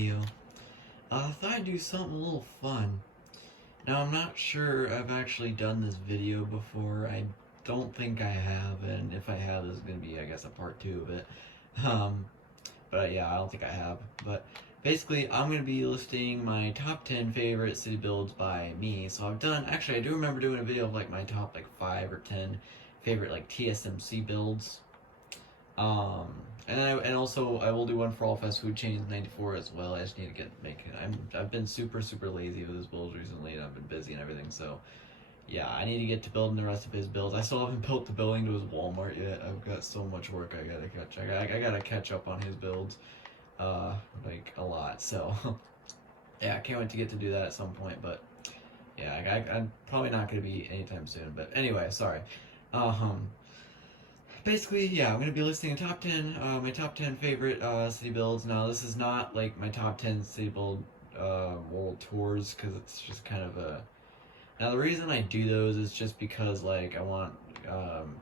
video. I thought I'd do something a little fun. Now, I'm not sure I've actually done this video before. I don't think I have, and if I have, this is going to be, I guess, a part 2 of it. Um, but yeah, I don't think I have. But basically, I'm going to be listing my top 10 favorite city builds by me. So I've done, actually, I do remember doing a video of like my top like 5 or 10 favorite like TSMC builds. Um, and also I will do one for all fast food chains 94 as well. I just need to get making. I've been super lazy with his builds recently, and I've been busy and everything. So yeah, I need to get to building the rest of his builds. I still haven't built the building to his Walmart yet. I've got so much work I gotta catch. I gotta catch up on his builds, like a lot. So yeah, I can't wait to get to do that at some point. But yeah, I'm probably not gonna be anytime soon. But anyway, sorry. Um, Basically, yeah, I'm gonna be listing a top 10, my top 10 favorite city builds. Now, this is not like my top 10 city build world tours, because it's just kind of a. Now, the reason I do those is just because like I want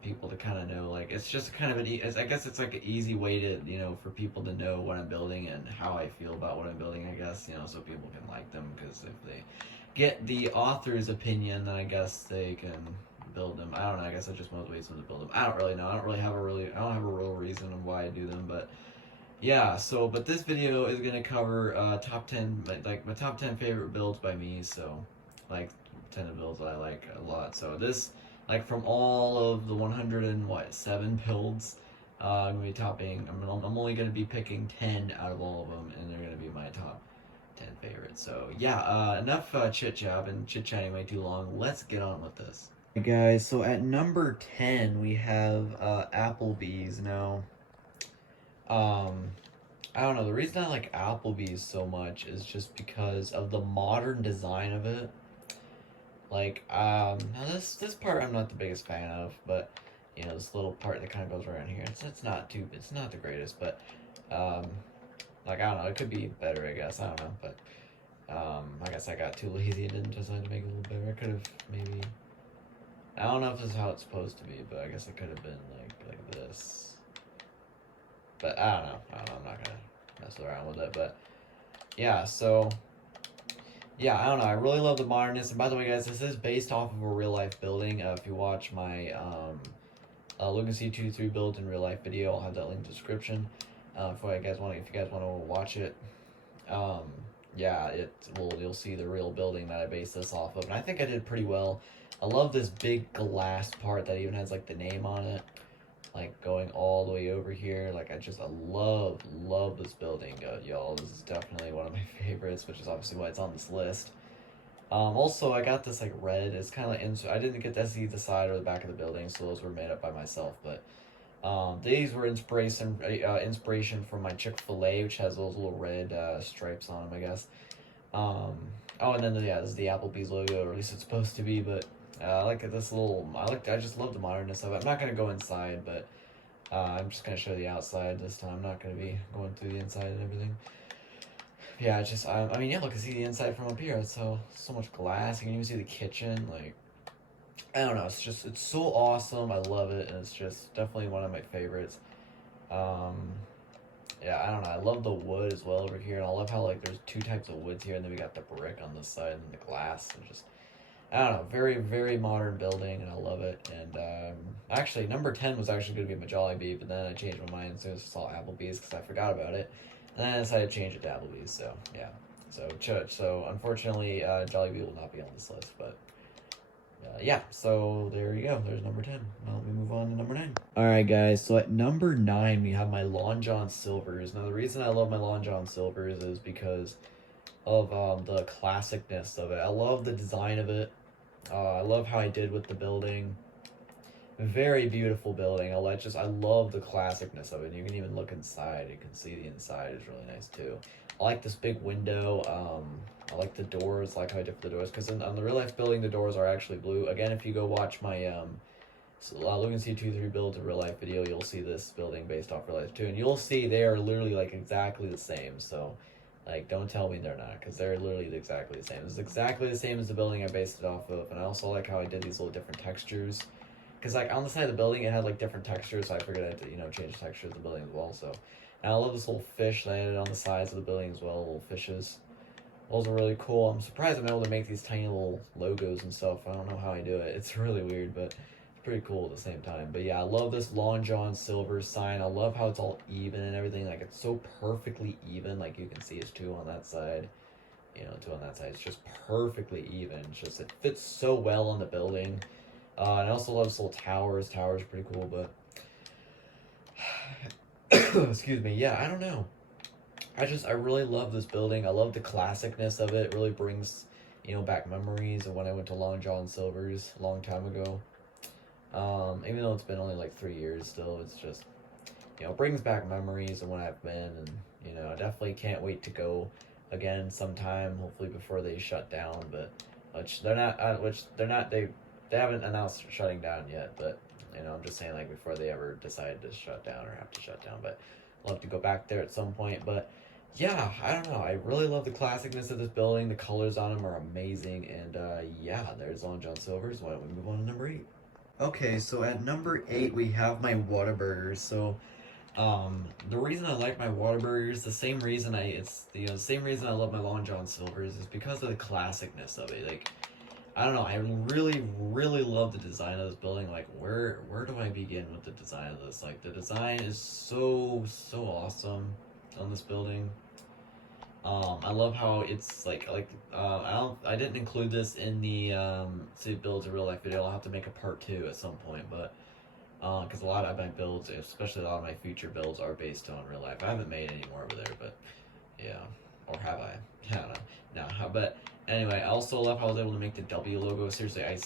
people to kind of know, like it's just kind of I guess it's like an easy way to for people to know what I'm building and how I feel about what I'm building. I guess so people can like them, because if they get the author's opinion, then I guess they can build them. I don't know. I guess I just motivates them to build them. I don't really know. I don't have a real reason of why I do them, but yeah. So, but this video is gonna cover top 10, like my top 10 favorite builds by me. So, like 10 of builds that I like a lot. So this, like from all of the 107 builds, I'm gonna be topping. I'm only gonna be picking 10 out of all of them, and they're gonna be my top 10 favorites. So yeah, enough chit chat. I've been chit chatting way too long. Let's get on with this. Hey guys, so at number 10 we have Applebees. Now, um, I don't know, the reason I like Applebees so much is just because of the modern design of it. Like, now this part I'm not the biggest fan of, but this little part that kind of goes around here, it's not the greatest, but like, I don't know, it could be better, I guess. I don't know, but I guess I got too lazy and didn't decide to make it a little better. I could have maybe. I don't know if this is how it's supposed to be, but I guess it could have been like this. But I don't know. I'm not gonna mess around with it. But yeah, so yeah, I don't know. I really love the modernness. And by the way, guys, this is based off of a real life building. If you watch my look and see 2 3 builds in real life video, I'll have that link in the description. If you guys want to watch it. Yeah, you'll see the real building that I based this off of, and I think I did pretty well. I love this big glass part that even has like the name on it, like going all the way over here. Like I love this building, y'all. This is definitely one of my favorites, which is obviously why it's on this list. Also, I got this like red. It's kind of like I didn't get to see the side or the back of the building, so those were made up by myself. But these were inspiration from my Chick-fil-A, which has those little red stripes on them, I guess. Oh, and then this is the Applebees logo, or at least it's supposed to be. But I like this little. I just love the modernness of it. I'm not gonna go inside, but I'm just gonna show the outside this time. I'm not gonna be going through the inside and everything. Yeah, it's just I mean, yeah, look, I see the inside from up here. It's so much glass. You can even see the kitchen. Like, I don't know. It's so awesome. I love it, and it's just definitely one of my favorites. Yeah, I don't know. I love the wood as well over here, and I love how like there's 2 types of woods here, and then we got the brick on this side and the glass. And just, I don't know, very modern building, and I love it. And actually, number 10 was actually going to be my Jollibee, but then I changed my mind as soon as I saw Applebee's because I forgot about it, and then I decided to change it to Applebee's. So yeah, so unfortunately, Jollibee will not be on this list, but. Yeah, so there you go. There's number 10. Now we move on to number 9. Alright, guys, so at number 9, we have my Long John Silvers. Now, the reason I love my Long John Silvers is because of the classicness of it. I love the design of it. I love how I did with the building. Very beautiful building. I love the classicness of it. You can even look inside. You can see the inside is really nice, too. I like this big window. I like the doors, I like how I did the doors, because on the real life building, the doors are actually blue. Again, if you go watch my look and see 2 3 builds a real life video, you'll see this building based off real life too, and you'll see they are literally like exactly the same. So, like, don't tell me they're not, because they're literally exactly the same. It's exactly the same as the building I based it off of, and I also like how I did these little different textures. Because, like, on the side of the building, it had, like, different textures, so I figured I had to, change the texture of the building as well. So, And I love this little fish that I added on the sides of the building as well, little fishes. Those are really cool. I'm surprised I'm able to make these tiny little logos and stuff. I don't know how I do it. It's really weird, but it's pretty cool at the same time. But yeah, I love this Long John Silver sign. I love how it's all even and everything. Like, it's so perfectly even. Like, you can see it's two on that side. You know, two on that side. It's just perfectly even. It's just, it fits so well on the building. And I also love this little towers. Towers are pretty cool, but excuse me. Yeah, I don't know. I really love this building. I love the classicness of it. It really brings, back memories of when I went to Long John Silver's a long time ago. Even though it's been only like 3 years still, it's just, brings back memories of when I've been, and, I definitely can't wait to go again sometime, hopefully before they shut down, but, they haven't announced shutting down yet, but, I'm just saying, like, before they ever decide to shut down or have to shut down, but I'll have to go back there at some point, but yeah, I don't know. I really love the classicness of this building. The colors on them are amazing. And yeah, there's Long John Silver's. Why don't we move on to number 8? Okay, so at number 8, we have my Whataburgers. So the reason I like my Whataburgers, the same reason the same reason I love my Long John Silver's is because of the classicness of it. Like, I don't know, I really, really love the design of this building. Like, where do I begin with the design of this? Like, the design is so awesome on this building. I love how it's I didn't include this in the city builds a real life video. I'll have to make a part 2 at some point, but because a lot of my builds, especially a lot of my future builds, are based on real life. I haven't made any more over there, but yeah, or have I? I don't know. No, but anyway, I also love how I was able to make the W logo. Seriously, I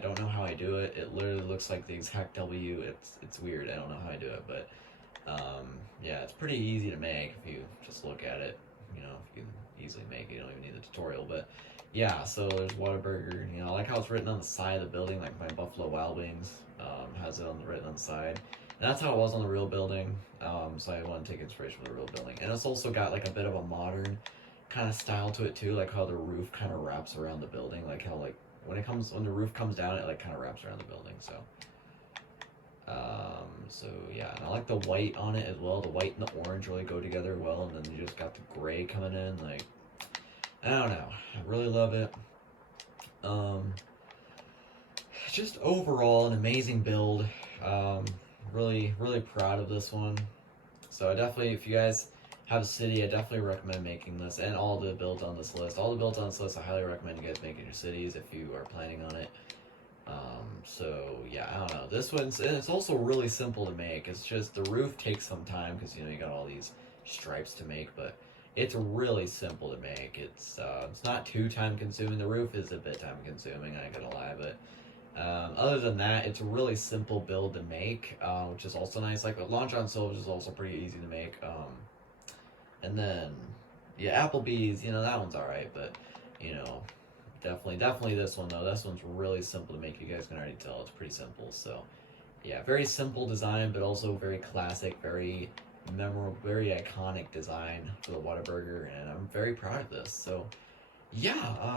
don't know how I do it. It literally looks like the exact W. It's weird. I don't know how I do it, but yeah, it's pretty easy to make if you just look at it. If you can easily make it, you don't even need the tutorial. But yeah, so there's Whataburger. I like how it's written on the side of the building, like my Buffalo Wild Wings has it written on the side. And that's how it was on the real building. So I want to take inspiration from the real building. And it's also got like a bit of a modern kind of style to it too, like how the roof kind of wraps around the building, like how when the roof comes down, it like kind of wraps around the building. So yeah, and I like the white on it as well. The white and the orange really go together well, and then you just got the gray coming in. Like, I don't know, I really love it. Just overall an amazing build. Really, really proud of this one. So I definitely, if you guys have a city, I definitely recommend making this, and all the builds on this list. All the builds on this list, I highly recommend you guys making your cities if you are planning on it. So yeah, I don't know. This it's also really simple to make. It's just the roof takes some time because you got all these stripes to make, but it's really simple to make. It's not too time consuming. The roof is a bit time consuming, I ain't gonna lie, but other than that, it's a really simple build to make, which is also nice. Like Long John Silver's is also pretty easy to make. And then yeah, Applebees, that one's alright, but definitely this one though. This one's really simple to make. You guys can already tell it's pretty simple. So yeah, very simple design, but also very classic, very memorable, very iconic design for the Whataburger, and I'm very proud of this. So yeah,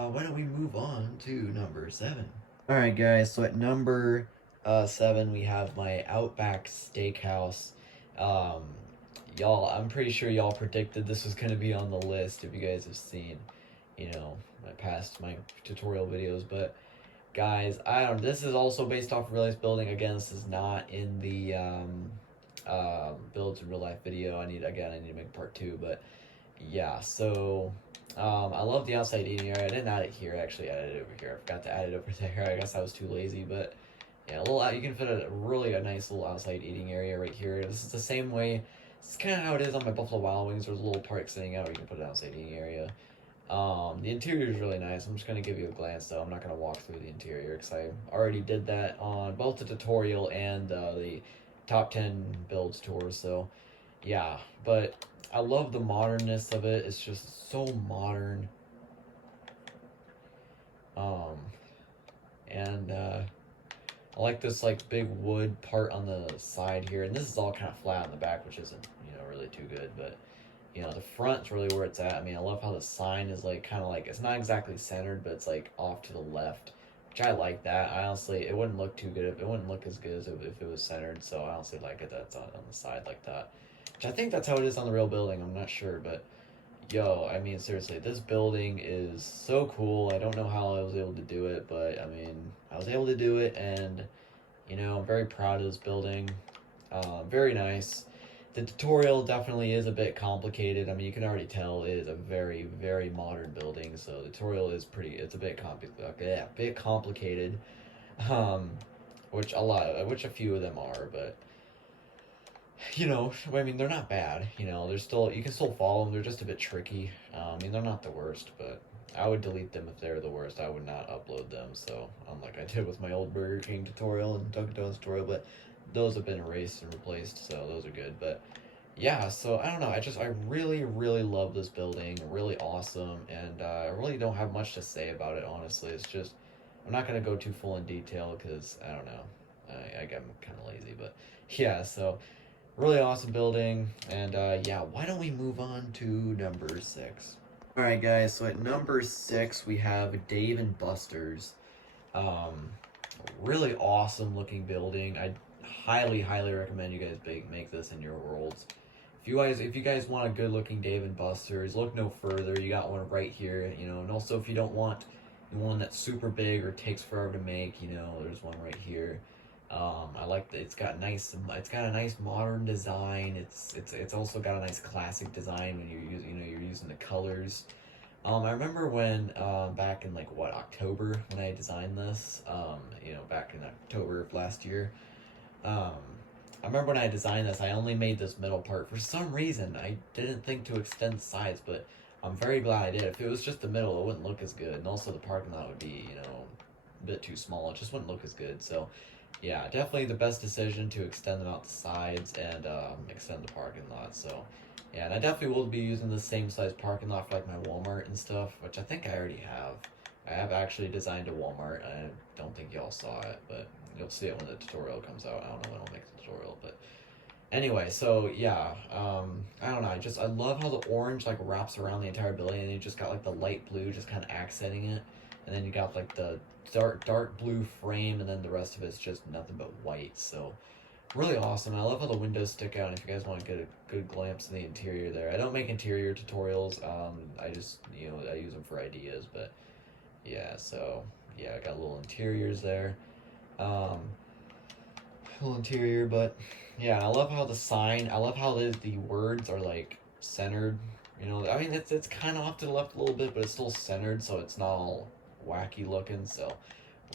why don't we move on to number 7? All right, guys. So at number 7, we have my Outback Steakhouse. Y'all, I'm pretty sure y'all predicted this was gonna be on the list if you guys have seen, my tutorial videos. But guys, this is also based off real life building. Again, this is not in the builds in real life video. I need to make part 2, but yeah. So I love the outside eating area. I didn't add it here. Actually, I added it over here. I forgot to add it over there. I guess I was too lazy, but yeah, you can fit a nice little outside eating area right here. This is the same way. It's kind of how it is on my Buffalo Wild Wings. There's a little part sitting out where you can put an outside eating area. The interior is really nice. I'm just going to give you a glance though. I'm not going to walk through the interior because I already did that on both the tutorial and the top 10 builds tour. So yeah, but I love the modernness of it. It's just so modern. And I like this big wood part on the side here, and this is all kind of flat on the back, which isn't really too good, but the front's really where it's at. I mean, I love how the sign is it's not exactly centered, but it's off to the left, which I like that. I honestly, it wouldn't look too good it wouldn't look as good as if it was centered, so I honestly like it that's on the side like that. I think that's how it is on the real building. I'm not sure, but yo, I mean, seriously, this building is so cool. I don't know how I was able to do it, but I mean, I was able to do it, and I'm very proud of this building. Very nice. The tutorial definitely is a bit complicated. I mean, you can already tell it is a very, very modern building, so the tutorial is it's a bit complicated. Um, which a few of them are, but I mean, they're not bad. You can still follow them. They're just a bit tricky. I mean, they're not the worst, but I would delete them if they're the worst. I would not upload them. So, unlike I did with my old Burger King tutorial and Dunkin' Donuts tutorial, but those have been erased and replaced, so those are good. But yeah, so I don't know. I really, really love this building. Really awesome, and I really don't have much to say about it. Honestly, it's just I'm not gonna go too full in detail because I don't know. I'm kind of lazy, but yeah. So really awesome building, and yeah, why don't we move on to number 6? All right, guys. So at number 6, we have Dave and Buster's. Um, Really awesome looking building. I highly, highly recommend you guys make this in your worlds. If you guys want a good looking Dave and Buster's, look no further. You got one right here. And also if you don't want one that's super big or takes forever to make, there's one right here. I like that it's got a nice modern design. It's also got a nice classic design when you're using the colors. I remember when back in October when I designed this. Back in October of last year. Um, I remember when I designed this, I only made this middle part. For some reason, I didn't think to extend the sides, but I'm very glad I did. If it was just the middle, it wouldn't look as good, and also the parking lot would be, a bit too small. It just wouldn't look as good. So, yeah, definitely the best decision to extend them out the sides and extend the parking lot. So, yeah, and I definitely will be using the same size parking lot for my Walmart and stuff, which I think I already have. I have actually designed a Walmart. I don't think y'all saw it, but you'll see it when the tutorial comes out. I don't know when I'll make the tutorial, but anyway, so yeah, I don't know. I love how the orange wraps around the entire building, and you just got the light blue just kind of accenting it, and then you got the dark blue frame, and then the rest of it's just nothing but white. So really awesome. I love how the windows stick out. And if you guys want to get a good glimpse of the interior there, I don't make interior tutorials. I just I use them for ideas, but yeah. So yeah, I got little interiors there. Um, Little interior, but yeah, I love how I love how the words are centered. I mean it's kind of off to the left a little bit, but it's still centered, so it's not all wacky looking. So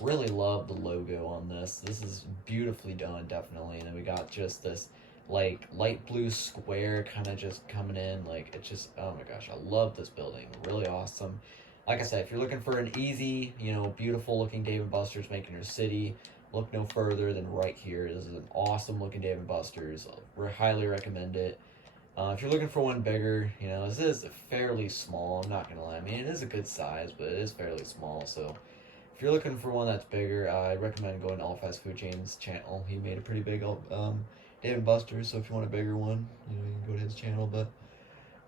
really love the logo on this. This is beautifully done, definitely. And then we got just this light blue square kind of just coming in. It's just, oh my gosh, I love this building. Really awesome. Like I said, if you're looking for an easy, beautiful looking Dave and Buster's making your city, look no further than right here. This is an awesome looking Dave and Buster's. We highly recommend it. If you're looking for one bigger, this is fairly small. I'm not gonna lie. I mean, it is a good size, but it is fairly small. So if you're looking for one that's bigger, I recommend going to All Fast Food Chain's channel. He made a pretty big Dave and Buster's. So if you want a bigger one, you can go to his channel. But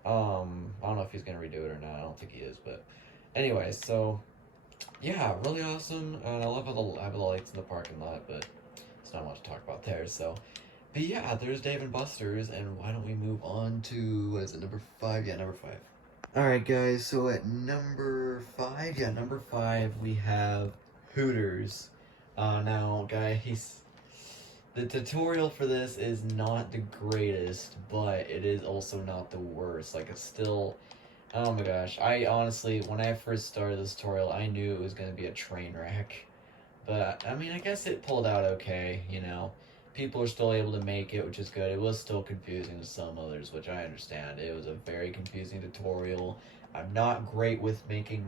I don't know if he's gonna redo it or not. I don't think he is. But anyway, so yeah, really awesome. And I love how I have the lights in the parking lot, but it's not much to talk about there. So, but yeah, there's Dave and Buster's, and why don't we move on to, what is it, number 5? Yeah, number 5. Alright, guys, so at number 5, we have Hooters. Now, guys, the tutorial for this is not the greatest, but it is also not the worst. It's still... Oh my gosh, I honestly, when I first started this tutorial, I knew it was going to be a train wreck. But, I mean, I guess it pulled out okay, People are still able to make it, which is good. It was still confusing to some others, which I understand. It was a very confusing tutorial. I'm not great with making,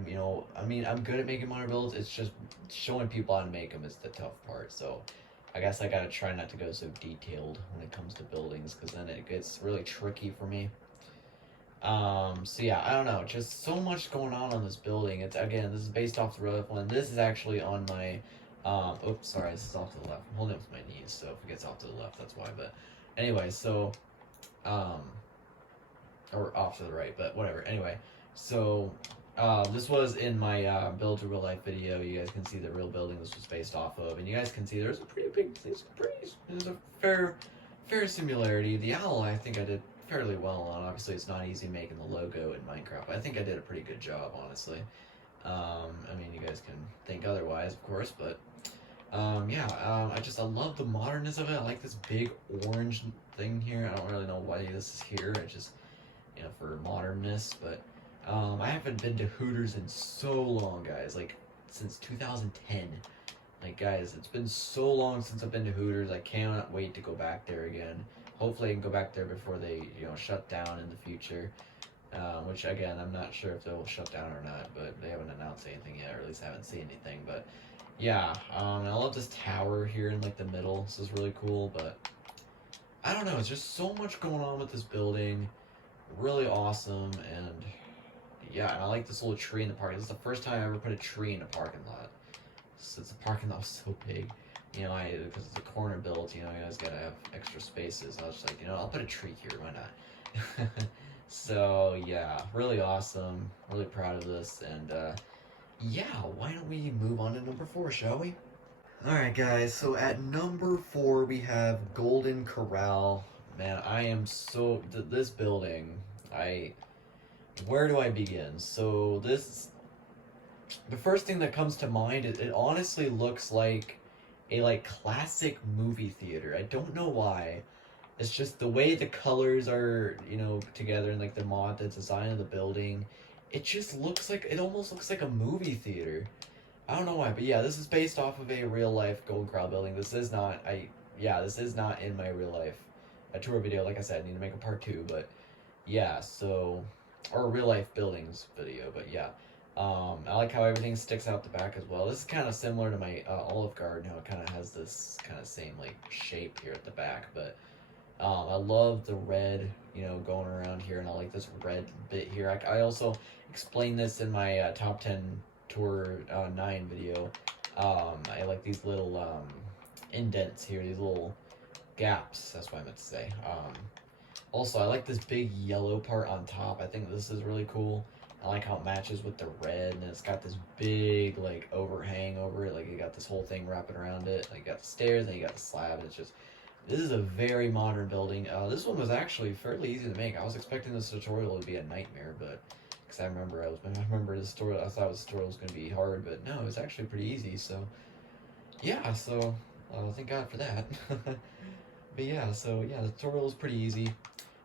I mean, I'm good at making modern builds. It's just showing people how to make them is the tough part. So, I guess I gotta try not to go so detailed when it comes to buildings, because then it gets really tricky for me. So yeah, I don't know, just so much going on this building. This is based off the Roadhouse one. This is actually on my, oops, sorry, this is off to the left. I'm holding it with my knees, so if it gets off to the left, that's why, but anyway, so, or off to the right, but whatever, anyway, so, this was in my, build to real life video. You guys can see the real building this was based off of, and you guys can see there's a pretty big, there's a fair similarity. The owl, I think I did fairly well, and obviously it's not easy making the logo in Minecraft. I think I did a pretty good job, honestly. I mean, you guys can think otherwise, of course, but yeah, I love the modernness of it. I like this big orange thing here. I don't really know why this is here. I just, for modernness, but I haven't been to Hooters in so long, guys. Like since 2010. Like, guys, it's been so long since I've been to Hooters. I cannot wait to go back there again. Hopefully, I can go back there before they, shut down in the future. Which, again, I'm not sure if they'll shut down or not, but they haven't announced anything yet, or at least I haven't seen anything. But yeah, I love this tower here in like the middle. This is really cool, but I don't know. It's just so much going on with this building. Really awesome, and yeah, and I like this little tree in the park. This is the first time I ever put a tree in a parking lot. Since the parking lot was so big, because it's a corner built, you guys gotta have extra spaces. I was just like, I'll put a tree here, why not? So yeah, really awesome, really proud of this, and yeah, why don't we move on to number 4, shall we? Alright guys, so at number 4 we have Golden Corral. Man, I am so, this building, where do I begin? So the first thing that comes to mind is it honestly looks like a classic movie theater. I don't know why. It's just the way the colors are, together, and like the design of the building. It almost looks like a movie theater. I don't know why, but yeah, this is based off of a real life Golden Corral building. This is not in my real life a tour video. Like I said, I need to make a part 2, but yeah, so, or a real life buildings video, but yeah. I like how everything sticks out the back as well. This is kind of similar to my Olive Garden, how it kind of has this kind of same like shape here at the back, but I love the red, going around here, and I like this red bit here. I also explained this in my top 10 tour 9 video. I like these little indents here, these little gaps, that's what I meant to say. Also, I like this big yellow part on top. I think this is really cool. I like how it matches with the red, and it's got this big, like, overhang over it. Like, you got this whole thing wrapping around it. Like, you got the stairs, and you got the slab, and it's just... This is a very modern building. This one was actually fairly easy to make. I was expecting this tutorial to be a nightmare, but... Because I remember this tutorial, I thought this tutorial was going to be hard, but no, it was actually pretty easy, so... Yeah, so... thank God for that. But yeah, so, yeah, the tutorial is pretty easy.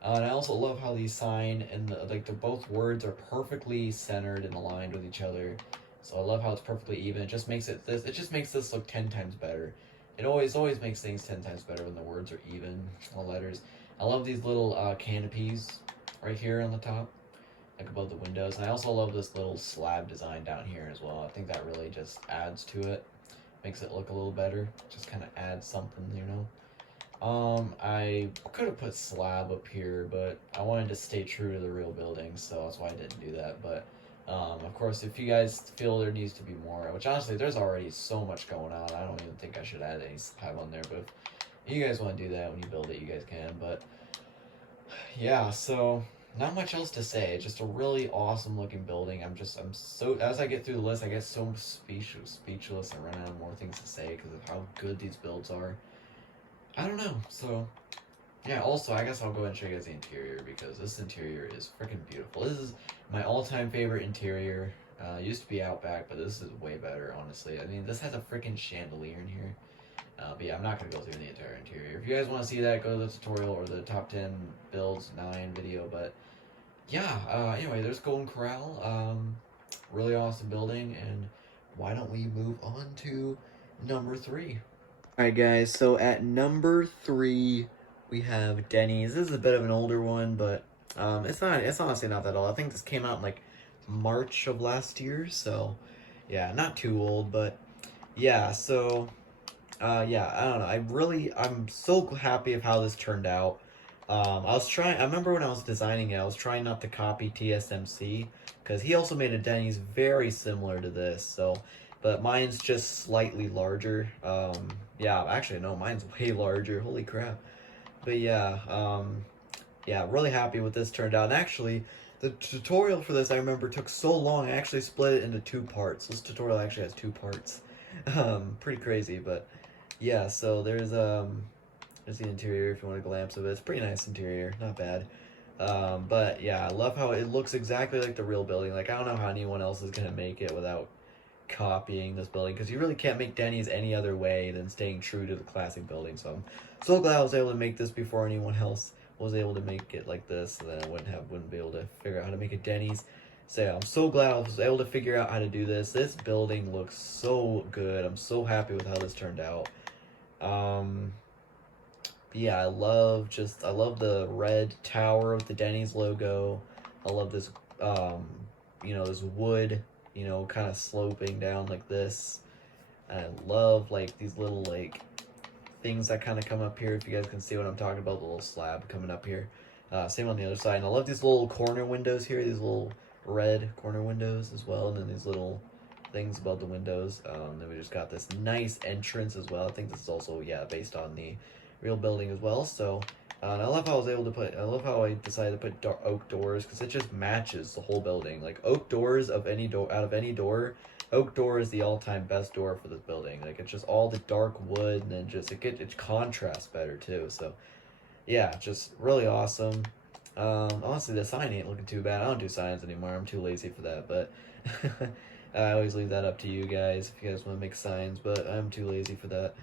And I also love how the sign and the both words are perfectly centered and aligned with each other. So I love how it's perfectly even. It just makes this look 10 times better. It always makes things 10 times better when the words are even, the letters. I love these little canopies right here on the top, like above the windows. And I also love this little slab design down here as well. I think that really just adds to it, makes it look a little better. Just kind of adds something, I could have put slab up here, but I wanted to stay true to the real building, so that's why I didn't do that. But, of course, if you guys feel there needs to be more, which honestly, there's already so much going on, I don't even think I should add any slab on there, but if you guys want to do that when you build it, you guys can. But, yeah, so, not much else to say. Just a really awesome looking building. As I get through the list, I get so speechless and run out of more things to say because of how good these builds are. I don't know, so, yeah, also, I guess I'll go ahead and show you guys the interior, because this interior is freaking beautiful. This is my all-time favorite interior. Used to be Outback, but this is way better, honestly. I mean, this has a freaking chandelier in here. But yeah, I'm not going to go through the entire interior. If you guys want to see that, go to the tutorial or the top 10 builds 9 video, but, yeah, anyway, there's Golden Corral. Really awesome building, and why don't we move on to number 3. Alright guys, so at number 3, we have Dennys. This is a bit of an older one, but it's honestly not that old. I think this came out in like March of last year, so yeah, not too old, but yeah, so yeah, I don't know. I'm so happy of how this turned out. I remember when I was designing it, I was trying not to copy TSMC, because he also made a Dennys very similar to this, so... But mine's just slightly larger. Yeah, actually, no, mine's way larger. Holy crap. But yeah, yeah, really happy with this turned out. And actually, the tutorial for this, I remember, took so long, I actually split it into 2 parts. This tutorial actually has 2 parts. Pretty crazy, but yeah, so there's the interior if you want a glimpse of it. It's a pretty nice interior, not bad. But yeah, I love how it looks exactly like the real building. Like, I don't know how anyone else is gonna make it without copying this building, because you really can't make Denny's any other way than staying true to the classic building. So I'm so glad I was able to make this before anyone else was able to make it like this. And then I wouldn't be able to figure out how to make a Denny's. So yeah, I'm so glad I was able to figure out how to do this. This building looks so good. I'm so happy with how this turned out. Um, yeah, I love the red tower with the Denny's logo. I love this this wood, kind of sloping down like this. And I love like these little like things that kind of come up here. If you guys can see what I'm talking about, the little slab coming up here. Same on the other side. And I love these little corner windows here, these little red corner windows as well, and then these little things above the windows. Then we just got this nice entrance as well. I think this is also, yeah, based on the real building as well. So and I love how I love how I decided to put oak doors, because it just matches the whole building. Like, oak doors of any door, out of any door, oak door is the all-time best door for this building. Like, it's just all the dark wood, and then just it contrasts better too. So yeah, just really awesome. Honestly, the sign ain't looking too bad. I don't do signs anymore. I'm too lazy for that. But I always leave that up to you guys if you guys want to make signs. But I'm too lazy for that.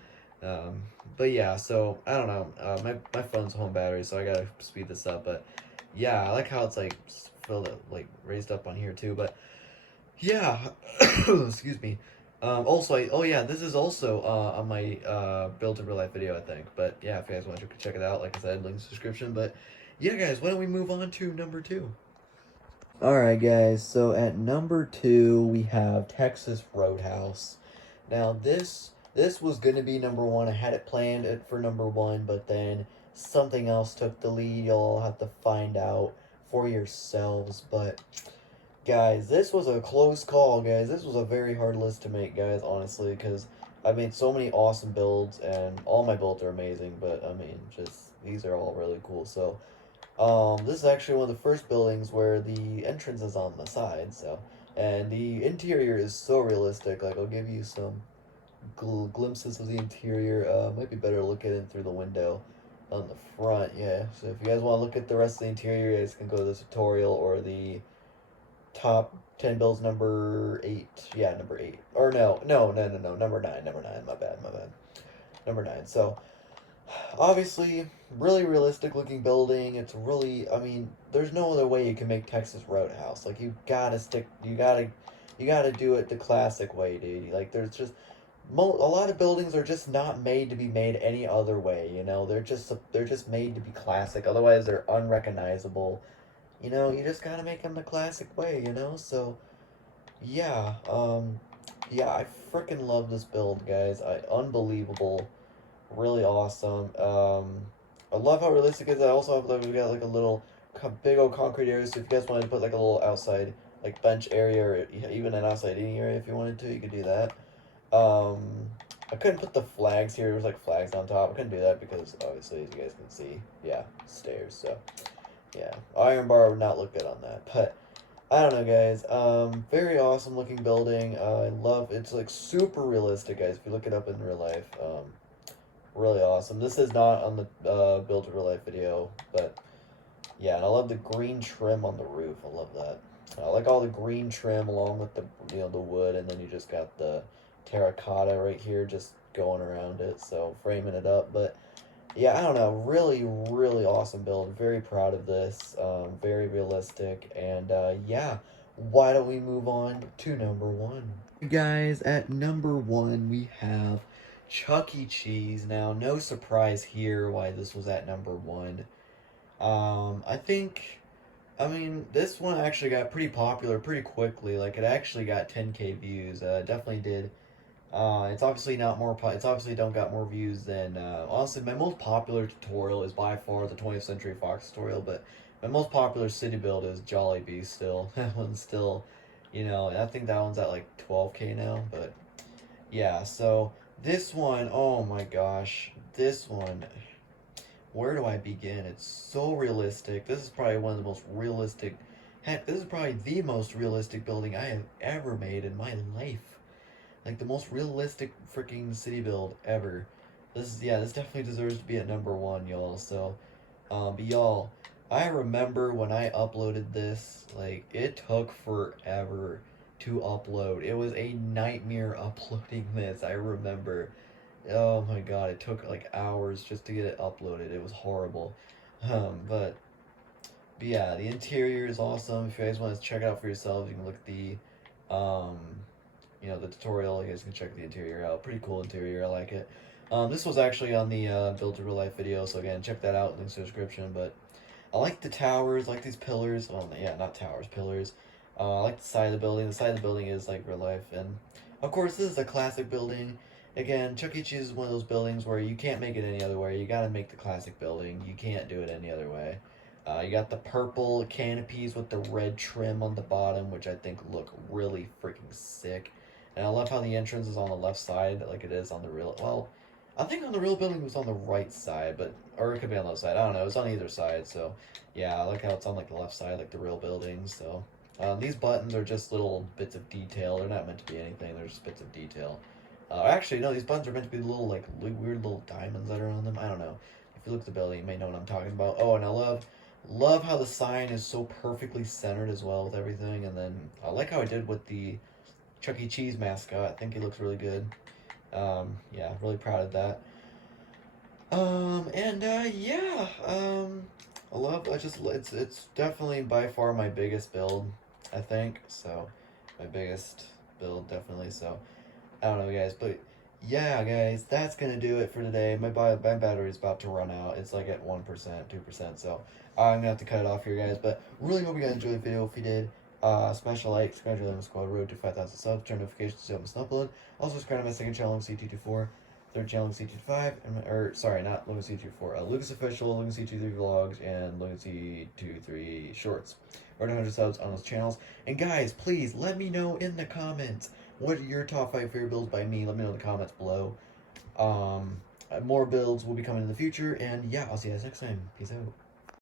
But yeah, so I don't know. My phone's home battery, so I gotta speed this up. But yeah, I like how it's like filled up, like raised up on here too. But yeah, excuse me. Also, oh yeah, this is also on my build to real life video, I think. But yeah, if you guys want to check it out, like I said, links in the description. But yeah, guys, why don't we move on to number 2? Alright, guys, so at number 2, we have Texas Roadhouse. Now, this was going to be number 1. I had it planned for number 1, but then something else took the lead. You'll have to find out for yourselves. But, guys, this was a close call, guys. This was a very hard list to make, guys, honestly, because I made so many awesome builds, and all my builds are amazing, but, I mean, just, these are all really cool. So this is actually one of the first buildings where the entrance is on the side, so, and the interior is so realistic. Like, I'll give you some glimpses of the interior. Might be better to look at it through the window on the front, yeah. So if you guys want to look at the rest of the interior, you guys can go to the tutorial or the top 10 builds number 8. Yeah, number 8. Or no, number 9, my bad. Number 9, so obviously, really realistic looking building. It's really, I mean, there's no other way you can make Texas Roadhouse. Like, you gotta do it the classic way, dude. Like, there's just, a lot of buildings are just not made to be made any other way, they're just made to be classic. Otherwise, they're unrecognizable. You just gotta make them the classic way. So, yeah, yeah, I freaking love this build, guys. Unbelievable. Really awesome. I love how realistic it is. I also have, like, we got like a little big old concrete area, so if you guys wanted to put like a little outside like bench area, or even an outside eating area if you wanted to, you could do that. I couldn't put the flags here. There was like flags on top. I couldn't do that because obviously, as you guys can see, yeah, stairs. So yeah, iron bar would not look good on that. But I don't know, guys. Very awesome looking building. I love, it's like super realistic, guys. If you look it up in real life, really awesome. This is not on the build to real life video, but yeah, and I love the green trim on the roof. I love that. I like all the green trim along with the the wood, and then you just got the terracotta right here just going around it, so framing it up. But yeah, I don't know, really awesome build. Very proud of this. Very realistic, and yeah, why don't we move on to number 1? Guys, at number 1 we have Chuck E. Cheese. Now, no surprise here why this was at number 1. I mean, this one actually got pretty popular pretty quickly. Like, it actually got 10K views. Definitely did. It's obviously not more. It's obviously don't got more views than. Honestly, my most popular tutorial is by far the 20th Century Fox tutorial, but my most popular city build is Jollibee still. That one's still, I think that one's at like 12K now. But yeah, so this one, oh my gosh, this one. Where do I begin? It's so realistic. This is probably one of the most realistic. Heck, this is probably the most realistic building I have ever made in my life. Like, the most realistic freaking city build ever. This definitely deserves to be at number 1, y'all. So, but y'all, I remember when I uploaded this, like, it took forever to upload. It was a nightmare uploading this. I remember. Oh my god, it took like hours just to get it uploaded. It was horrible. But yeah, the interior is awesome. If you guys want to check it out for yourselves, you can look at um, the tutorial. You guys can check the interior out. Pretty cool interior. I like it. This was actually on the Build to Real Life video, so again, check that out. Links in the description. But I like the towers, I like these pillars. Well, yeah, not towers, pillars. I like the side of the building. The side of the building is like real life, and of course, this is a classic building. Again, Chuck E. Cheese is one of those buildings where you can't make it any other way. You gotta make the classic building. You can't do it any other way. You got the purple canopies with the red trim on the bottom, which I think look really freaking sick. And I love how the entrance is on the left side, like it is on the real. Well, I think on the real building it was on the right side, but or it could be on the left side. I don't know. It's on either side. So yeah, I like how it's on like the left side, like the real building. So these buttons are just little bits of detail. They're not meant to be anything. They're just bits of detail. Actually, no, these buttons are meant to be little like weird little diamonds that are on them. I don't know. If you look at the building, you may know what I'm talking about. Oh, and I love how the sign is so perfectly centered as well with everything. And then I like how I did with the Chuck E. Cheese mascot. I think he looks really good. Yeah, really proud of that. Yeah, it's definitely by far my biggest build, I think. So, my biggest build, definitely. So, I don't know, guys, but yeah, guys, that's gonna do it for today. My battery's about to run out. It's like at 1%, 2%, so I'm gonna have to cut it off here, guys. But really hope you guys enjoyed the video. If you did, smash a like, subscribe to the Squad Road to 5,000 subs, turn notifications so you don't miss an upload. Also, subscribe to my second channel, C224, third channel, C225, or sorry, not Lucas C24, Lucas Official, Lucas C23 Vlogs, and Lucas C23 Shorts. Or 100 subs on those channels. And guys, please let me know in the comments what are your top 5 favorite builds by me. Let me know in the comments below. More builds will be coming in the future, and yeah, I'll see you guys next time. Peace out.